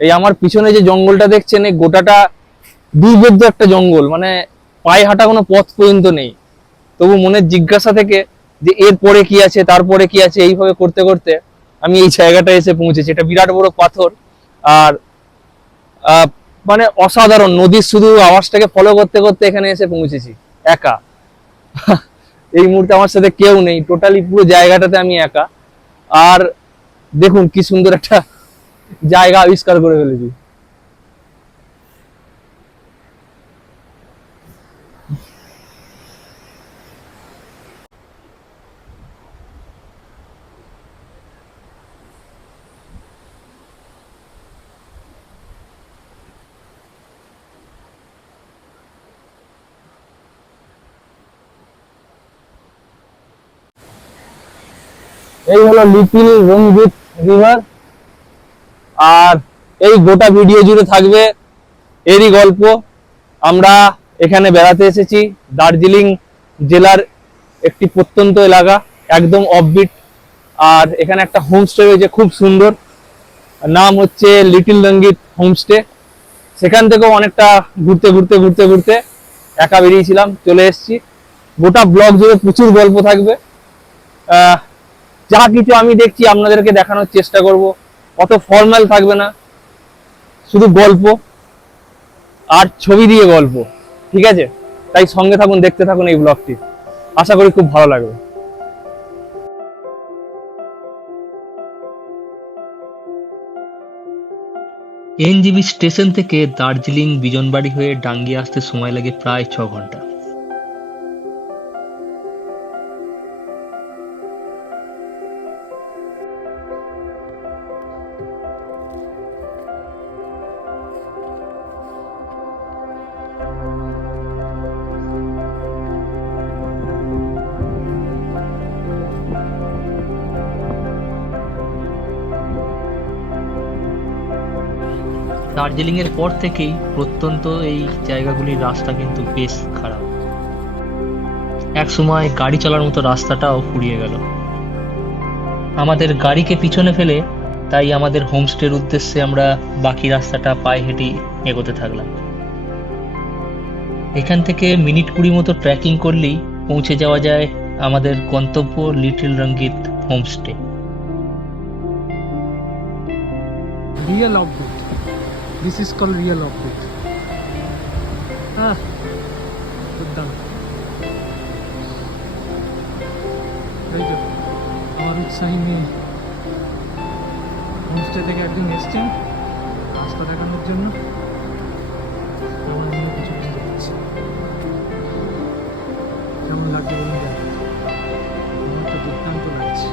এই আমার পিছনে যে জঙ্গলটা দেখছেন, এই গোটাটা দুর্ভেদ্য একটা জঙ্গল, মানে পায়ে হাঁটা কোনো পথ পর্যন্ত নেই। তবু মনের জিজ্ঞাসা থেকে যে এর পরে কি আছে, তারপরে কি আছে, এইভাবে করতে করতে আমি এই জায়গাটায় এসে পৌঁছেছি। এটা বিরাট বড় পাথর। আর আহ, মানে অসাধারণ, নদীর শুধু আওয়াজটাকে ফলো করতে করতে এখানে এসে পৌঁছেছি একা। এই মুহূর্তে আমার সাথে কেউ নেই, টোটালি পুরো জায়গাটাতে আমি একা। আর দেখুন কি সুন্দর একটা জায়গা আবিষ্কার করে ফেলেছি। এই হলো লিটিল রঞ্জিত রিভার। আর এই গোটা ভিডিও জুড়ে থাকবে এরই গল্প। আমরা এখানে বেড়াতে এসেছি, দার্জিলিং জেলার একটি প্রত্যন্ত এলাকা, একদম অফবিট। আর এখানে একটা হোমস্টে রয়েছে খুব সুন্দর, নাম হচ্ছে লিটিল রঞ্জিত হোমস্টে। সেখান থেকেও অনেকটা ঘুরতে ঘুরতে ঘুরতে ঘুরতে একা বেরিয়েছিলাম, চলে এসেছি। গোটা ব্লগ জুড়ে প্রচুর গল্প থাকবে। আহ, যা কিছু আমি দেখছি আপনাদেরকে দেখানোর চেষ্টা করব। অত ফর্মাল থাকবে না, শুধু গল্প আর ছবি দিয়ে গল্প, ঠিক আছে? তাই সঙ্গে থাকুন, দেখতে থাকুন এই ব্লগটি, আশা করি খুব ভালো লাগবে। এনজিবি স্টেশন থেকে দার্জিলিং বিজনবাড়ি হয়ে ডাঙ্গি আসতে সময় লাগে প্রায় 6 ঘন্টা। দার্জিলিং এর পর থেকেই প্রত্যন্ত এই জায়গাগুলির রাস্তা কিন্তু বেশ খারাপ। এক সময় গাড়ি চলার মতো রাস্তাটাও ফুরিয়ে গেল। আমাদের গাড়িকে পিছনে ফেলে তাই আমাদের হোমস্টের উদ্দেশ্যে আমরা বাকি রাস্তাটা পায়ে হেঁটেই এগোতে থাকলাম। এখান থেকে মিনিট 20 মতো ট্রেকিং করলেই পৌঁছে যাওয়া যায় আমাদের গন্তব্য little Ranjit homestay. Real outfit. This is called real outfit. দুর্দান্ত। এই তো আমার উৎসাহী মেয়ে হোমস্টে থেকে একদিন এসছেন রাস্তা দেখানোর জন্য। আমার মনে কিছু বুঝতে পারছি কেমন লাগছে বলুন। আমার তো দুর্দান্ত লাগছে।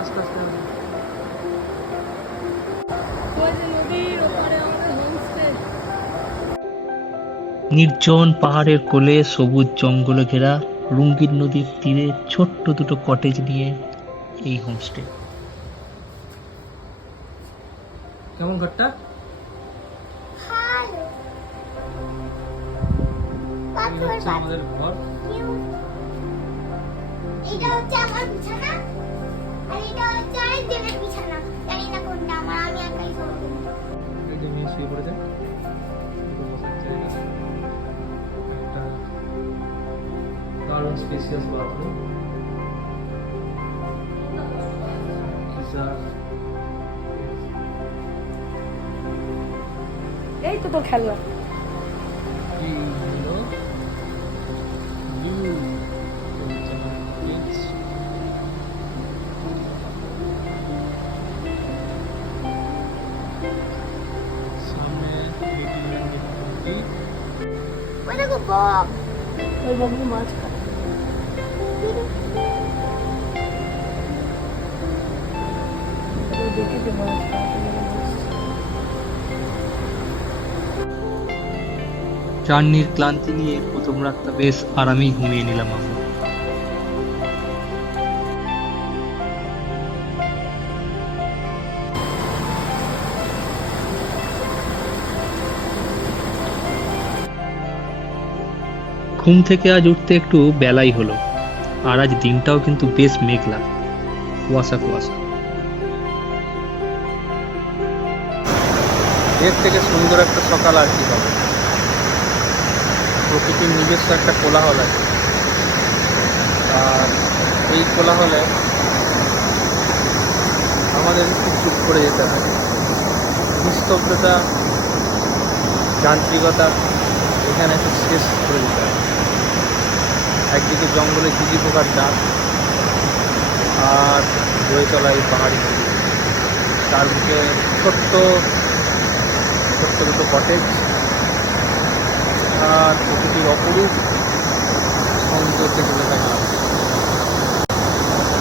আস্তে আস্তে নির্জন পাহাড়ের কোলে সবুজ জঙ্গলে ঘেরা রঙিন নদীর তীরে ছোট্ট দুটো কটেজ নিয়ে এই হোমস্টে। কেমন ঘরটা? এই হচ্ছে আমাদের ঘর। এটা হচ্ছে আমার বিছানা আর এটা হচ্ছে আরেকজনের বিছানা। জানি না কোনটা আমার, আমি একাই করব। এই যে মেয়ে শুয়ে পড়েছে, বসার জায়গা, একটা দারুণ স্পেসিয়াস বাথরুম, গিজার। এই তো তোর খেলনা। এই হলো view। Beach। ওই দেখো বক। ওই বাবু মাছ খায়। দেখেছি মাছ খাওয়াতে গেলে মাছ। জার্নির ক্লান্তি নিয়ে প্রথম রাতটা বেশ আরামেই ঘুমিয়ে নিলাম আমরা। ঘুম থেকে আজ উঠতে একটু বেলাই হলো, আর আজ দিনটাও কিন্তু বেশ মেঘলা, কুয়াশা কুয়াশা। এর থেকে সুন্দর একটা সকাল আর কি হবে। প্রকৃতির নিজস্ব একটা কোলাহল আছে, আর এই কোলাহলে আমাদের একটু চুপ করে যেতে হয়। নিস্তব্ধতা, যান্ত্রিকতা এখানে একটু শেষ করে দিতে হয়। একদিকে জঙ্গলে ঝিঝি পোকার ডাক, আর বয়ে চলা এই পাহাড়ি নদী, তার বুকে ছোট্ট ছোট্ট দুটো কটেজ, আর প্রকৃতির অপরূপ সৌন্দর্যে তুলে থাকা।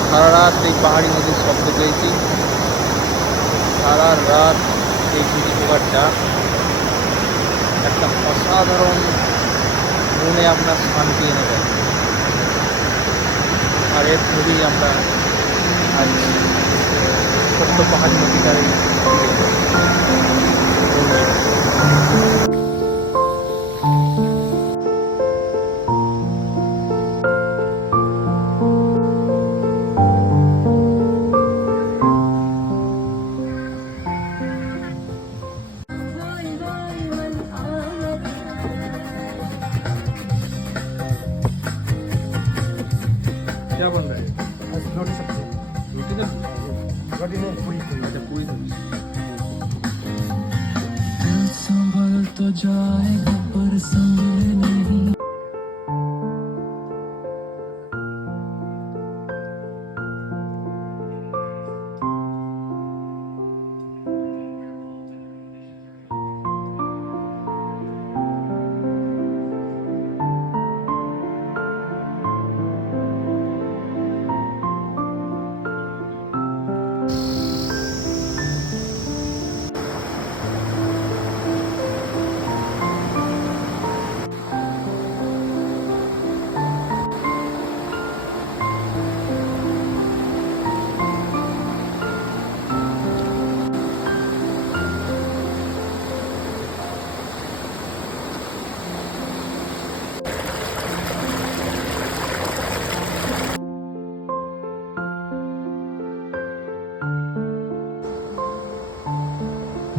সারা রাত এই পাহাড়ি নদীর শব্দ পেয়েছি, সারা রাত এই ঝিঝি পোকার ডাক একটা অসাধারণ মনে আপনার শান্তি এনে দেয়। আর এর খুবই আমরা আজ ছোট্ট পাহাড়ি নদীটার এই क्या बन रहा है? रोटी सब्जी। रोटी का रोटी में पूरी पूरी। अच्छा पूरी सब्जी। संभल तो जाएगा पर संभले नहीं।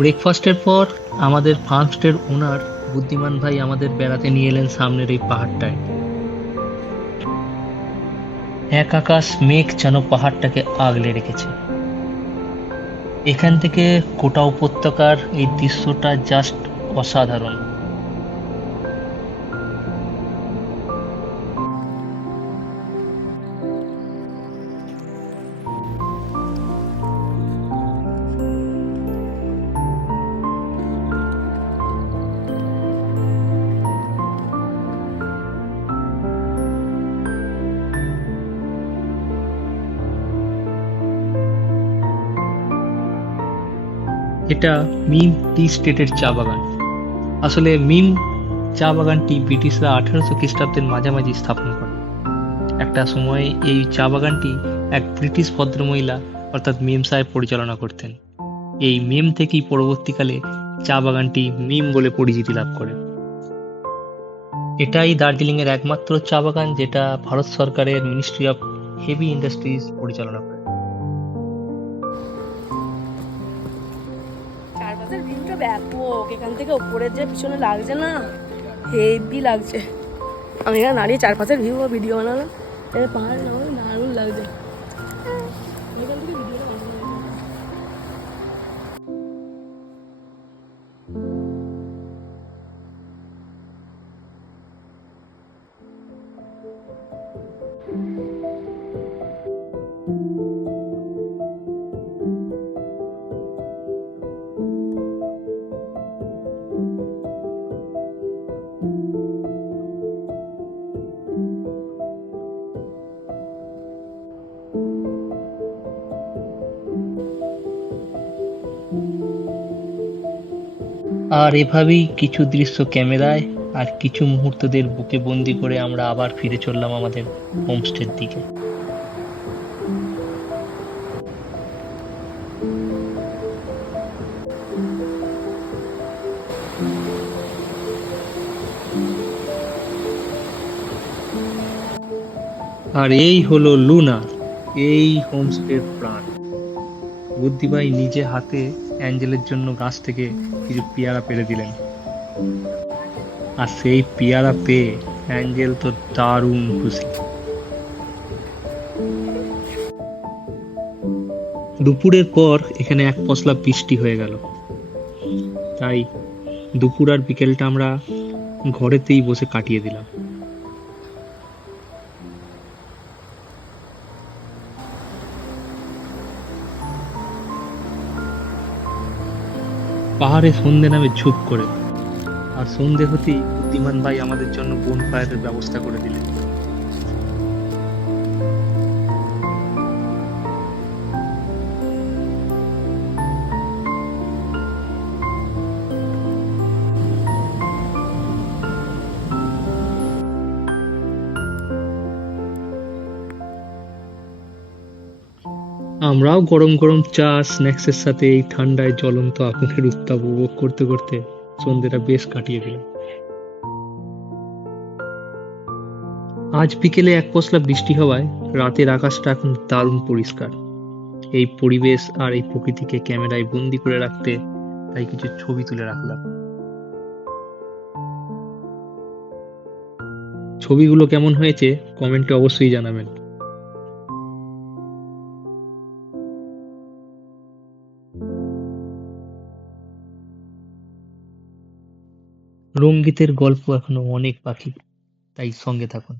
ব্রেকফাস্টের পর আমাদের ফার্মস্টের ওনার বুদ্ধিমান ভাই আমাদের বেড়াতে নিয়ে এলেন সামনের এই পাহাড়টায়। এক আকাশ মেঘ যেন পাহাড়টাকে আগলে রেখেছে। এখান থেকে গোটা উপত্যকার এই দৃশ্যটা জাস্ট অসাধারণ। এটা মিম টি স্টেটের চা বাগান। আসলে মিম চা বাগানটি ব্রিটিশরা 1800 খ্রিস্টাব্দের মাঝামাঝি স্থাপন করে। একটা সময় এই চা বাগানটি এক ব্রিটিশ ভদ্রমহিলা অর্থাৎ মেম সাহেব পরিচালনা করতেন। এই মেম থেকেই পরবর্তীকালে চা বাগানটি মিম বলে পরিচিতি লাভ করে। এটাই দার্জিলিং এর একমাত্র চা বাগান যেটা ভারত সরকারের মিনিস্ট্রি অফ হেভি ইন্ডাস্ট্রিজ পরিচালনা করে। চারপাশের ভিউটা ব্যাপক, এখান থেকে উপরে যে পিছনে লাগছে না, হেভি লাগছে। আমি এখানে দাঁড়িয়ে চারপাশের ভিউ ভিডিও বানালাম, এটা পাহাড় নামে দারুণ লাগছে। এখান থেকে ভিডিওটা বানালাম। আর এভাবেই কিছু দৃশ্য ক্যামেরায় আর কিছু মুহূর্তদের বুকে বন্দি করে আমরা আবার ফিরে চললাম আমাদের হোমস্টের দিকে। আর এই হলো লুনা, এই হোমস্টের প্রাণ। বুদ্ধিভাই নিজে হাতে অ্যাঞ্জেলের জন্য গাছ থেকে কিছু পেয়ারা পেড়ে দিলেন, আর সেই পেয়ারা পেয়ে অ্যাঞ্জেল তো দারুণ খুশি। দুপুরের পর এখানে এক পশলা বৃষ্টি হয়ে গেল, তাই দুপুর আর বিকেলটা আমরা ঘরেতেই বসে কাটিয়ে দিলাম। পাহাড়ে সন্ধে নামে ঝুপ করে, আর সন্ধে হতেই বুদ্ধিমান ভাই আমাদের জন্য বোন ফায়ারের ব্যবস্থা করে দিলেন। আমরাও গরম গরম চা স্ন্যাক্সের সাথে এই ঠান্ডায় জ্বলন্ত আগুনের উত্তাপ উপভোগ করতে করতে সন্ধ্যেটা বেশ কাটিয়ে দিলাম। আজ বিকেলে এক পশলা বৃষ্টি হওয়ায় রাতের আকাশটা এখন দারুণ পরিষ্কার। এই পরিবেশ আর এই প্রকৃতিকে ক্যামেরায় বন্দি করে রাখতে তাই কিছু ছবি তুলে রাখলাম। ছবিগুলো কেমন হয়েছে কমেন্টে অবশ্যই জানাবেন। রঙ্গিতের গল্প এখনো অনেক বাকি, তাই সঙ্গে থাকুন।